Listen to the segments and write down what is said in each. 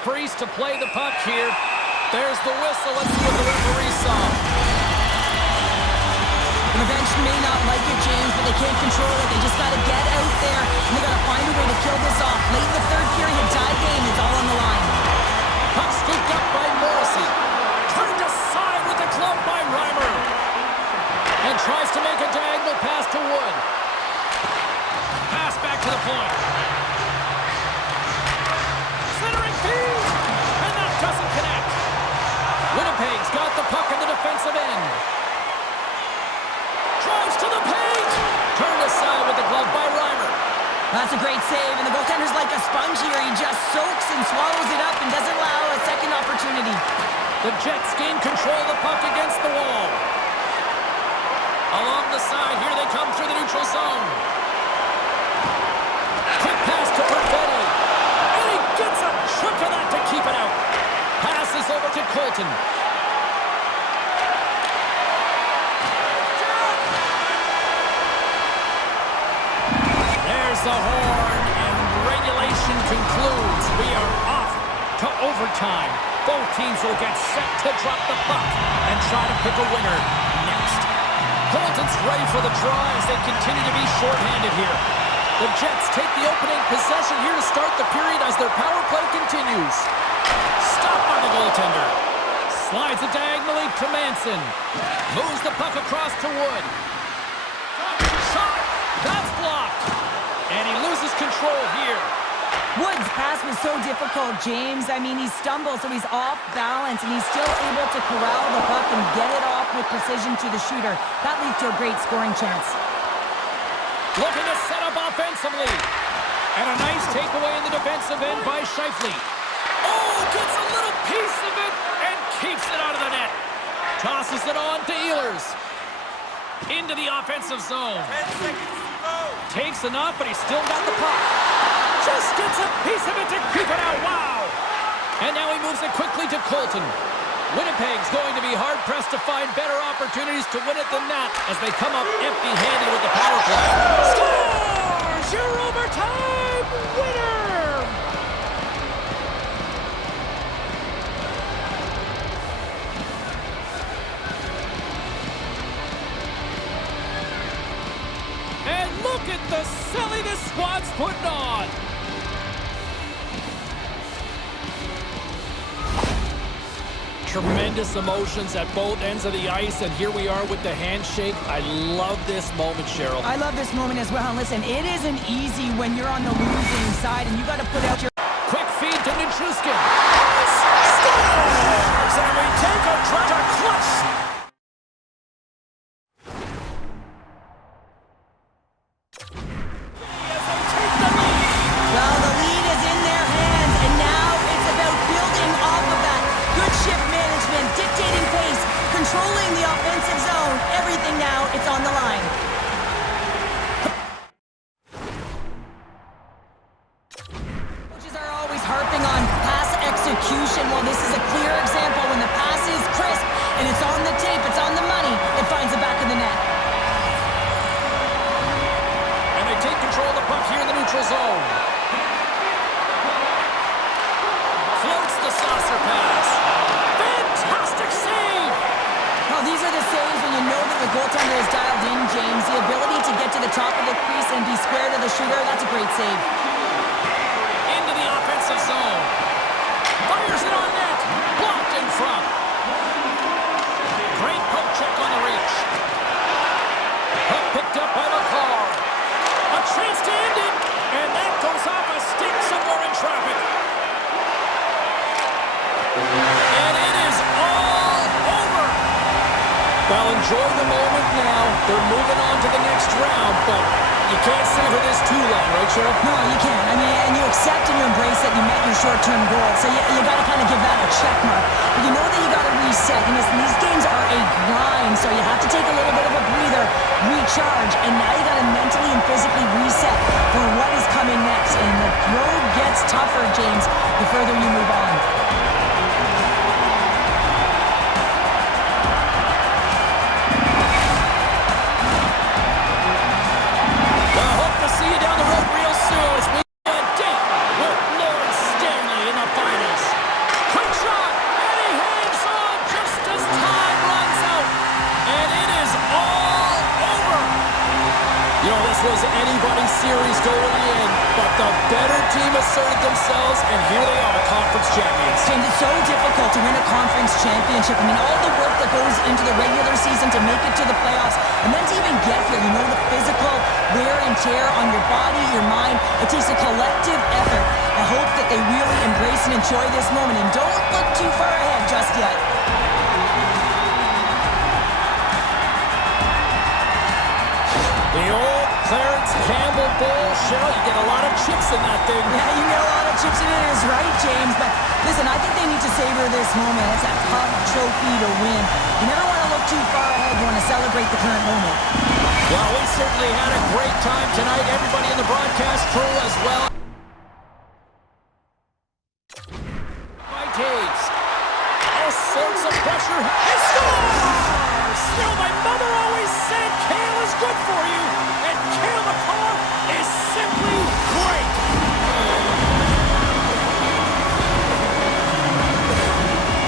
crease to play the puck here. There's the whistle. Let's see what the referee saw. The bench may not like it, James, but they can't control it. They just got to get out there, and they got to find a way to kill this off. Late in the third period, tie game, it's all on the line. Puck scooped up by Morrissey. Turned aside with the glove by Reimer. And tries to make a diagonal pass to Wood. Pass back to the point. Centering feed! And that doesn't connect. Winnipeg's got the puck in the defensive end. Drives to the paint! Turned aside with the glove by Reimer. That's a great save, and the goaltender's like a sponge here. He just soaks and swallows it up and doesn't allow a second opportunity. The Jets gain control of the puck against the wall. Along the side, here they come through the neutral zone. Quick pass to Perfetti. And he gets a chunk of that to keep it out. Passes over to Colton. There's the horn, and regulation concludes. We are off to overtime. Both teams will get set to drop the puck and try to pick a winner next. Colton's ready for the draw as they continue to be shorthanded here. The Jets take the opening possession here to start the period as their power play continues. Stopped by the goaltender. Slides it diagonally to Manson. Moves the puck across to Wood. Shot! That's blocked. And he loses control here. Wood's pass was so difficult, James. I mean, he stumbles, so he's off balance, and he's still able to corral the puck and get it off with precision to the shooter. That leads to a great scoring chance. Looking to set up offensively. And a nice takeaway in the defensive end by Scheifele. Oh, gets a little piece of it and keeps it out of the net. Tosses it on to Ehlers. Into the offensive zone. 10 seconds to go. Takes enough, but he's still got the puck. Just gets a piece of it to keep it out. Wow! And now he moves it quickly to Colton. Winnipeg's going to be hard-pressed to find better opportunities to win it than that as they come up empty-handed with the power play. Scores! Your overtime winner! And look at the selling the squad's putting on. Tremendous emotions at both ends of the ice, and here we are with the handshake. I love this moment, Cheryl. I love this moment as well. Listen, it isn't easy when you're on the losing side and you got to put out your... Quick feed to Nichushkin. Scores! And we take a try to clutch. As they take the lead. Well, the lead is in their hands, and now it's about building off of that. Good shift management, dictating pace, controlling the offensive zone. Everything now, it's on the line. Coaches are always harping on pass execution. Well, this is a clear example. When the pass is crisp and it's on the tape, it's on the money, it finds it back in the net. And they take control of the puck here in the neutral zone. Floats the saucer pass. Fantastic save! Well, these are the saves when you know that the goaltender is dialed in, James. The ability to get to the top of the crease and be square to the shooter, that's a great save. Into the offensive zone. Fires it on net. Blocked in front. Great poke check on the reach. Puck picked up by McCarr. A chance to end it. And that goes off a stick somewhere in traffic. And it is all over. Well, enjoy the moment now. They're moving on to the next round, but you can't savor this too long, right, Cheryl? No, you can't. I mean, and you accept and you embrace that you met your short-term goal. So you got to kind of give that a check mark. But you know that you got to reset. And listen, these games are a grind, so you have to take a little bit of a breather, recharge, and now you got to mentally and physically reset for what is coming next. And the road gets tougher, James, the further you move on. See you down the road real soon as we go a date with Lawrence Stanley in the finals. was anybody's series going in, but the better team asserted themselves, and here they are, conference champions. James, it's so difficult to win a conference championship. I mean, all the work that goes into the regular season to make it to the playoffs, and then to even get here, you know, the physical wear and tear on your body, your mind. It takes a collective effort. I hope that they really embrace and enjoy this moment, and don't look too far ahead just yet. The old Clarence Campbell Bowl. Cheryl, you get a lot of chips in that thing. Yeah, you get a lot of chips in it, is right, James. But listen, I think they need to savor this moment. It's a tough trophy to win. You never want to look too far ahead. You want to celebrate the current moment. Well, we certainly had a great time tonight. Everybody in the broadcast crew as well. Mike Hayes. All sorts of pressure. He scores! Still, my mother always said kale is good for you, and Cale Makar is simply great.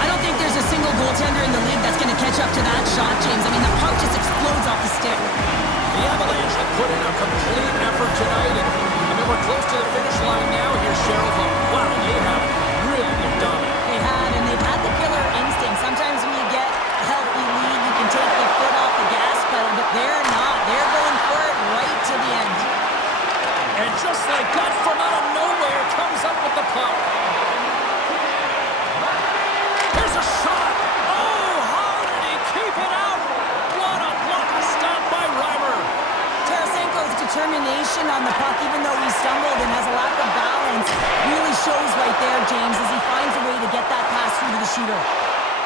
I don't think there's a single goaltender in the league that's going to catch up to that shot, James. I mean, the puck just explodes off the stick. The Avalanche have put in a complete effort tonight, and I mean, we're close to the finish line now here, Cheryl, but wow, they have really looked dominant. They have, and they've had the killer instinct. Sometimes when you get a healthy lead, you can take the foot off the gas pedal, but they're not. They're going for it right to the end. And just like that, from out of nowhere, comes up with the puck. There's a shot. Oh, how did he keep it out? What a blocker stop by Reimer. Tarasenko's determination on the puck, even though he stumbled and has a lack of balance, really shows right there, James, as he finds a way to get that pass through to the shooter.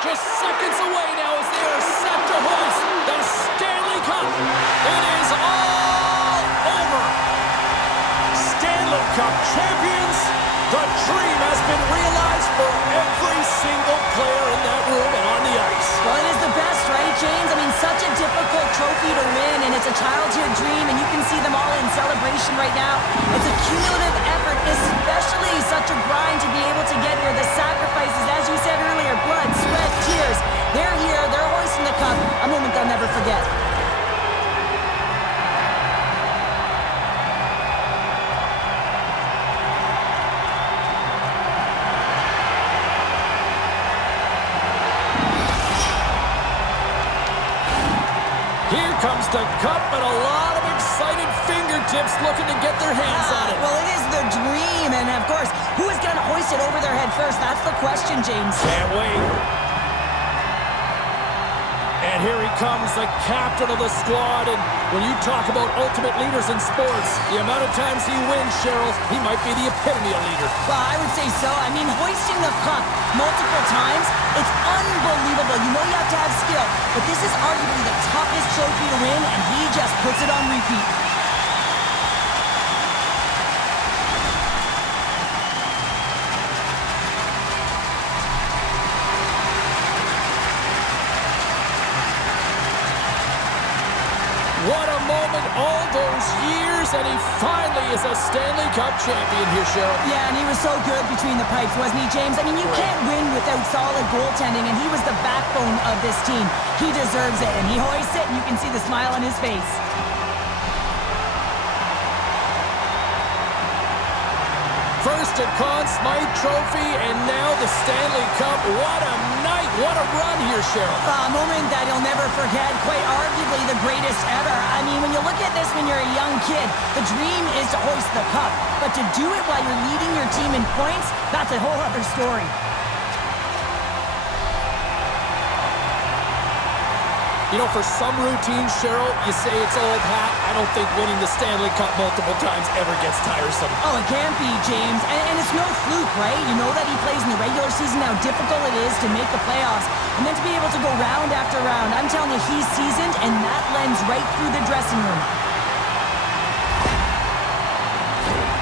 Just seconds away now as they are set to hoist the Stanley Cup. It is all over. Stanley Cup champions. The dream has been realized for every single player in that room and on the ice. Well, it is the best, right, James? I mean, such a difficult trophy to win, and it's a childhood dream, and you can see them all in celebration right now. It's a cumulative effort, especially such a grind to be able to get here. The sacrifices, as you said earlier, blood, sweat, tears. They're here, they're hoisting the cup, a moment they'll never forget. Here comes the cup and a lot of excited fingertips looking to get their hands on it. Well, it is the dream, and of course, who is going to hoist it over their head first? That's the question, James. Can't wait. And here he comes, the captain of the squad. And when you talk about ultimate leaders in sports, the amount of times he wins, Cheryl, he might be the epitome of leader. Well, I would say so. I mean, hoisting the cup multiple times, it's unbelievable. You know you have to have skill, but this is arguably the toughest trophy to win, and he just puts it on repeat. What a moment, all those years, and he finally is a Stanley Cup champion here, Cheryl. Yeah, and he was so good between the pipes, wasn't he, James? I mean, you can't win without solid goaltending, and he was the backbone of this team. He deserves it, and he hoists it, and you can see the smile on his face. First a Conn Smythe Trophy, and now the Stanley Cup. What a night, what a run here, Cheryl. A moment that he'll never forget, quite arguably the greatest ever. I mean, when you look at this when you're a young kid, the dream is to hoist the cup. But to do it while you're leading your team in points, that's a whole other story. You know, for some routines, Cheryl, you say it's old hat. I don't think winning the Stanley Cup multiple times ever gets tiresome. Oh, it can't be, James. And it's no fluke, right? You know that he plays in the regular season, how difficult it is to make the playoffs. And then to be able to go round after round, I'm telling you, he's seasoned, and that lends right through the dressing room.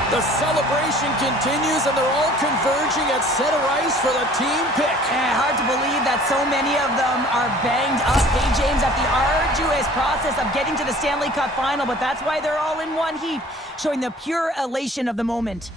The celebration continues, and they're all converging at center ice for the team pick. Hard to believe that so many of them are banged up, hey, James, at the arduous process of getting to the Stanley Cup final, but that's why they're all in one heap, showing the pure elation of the moment.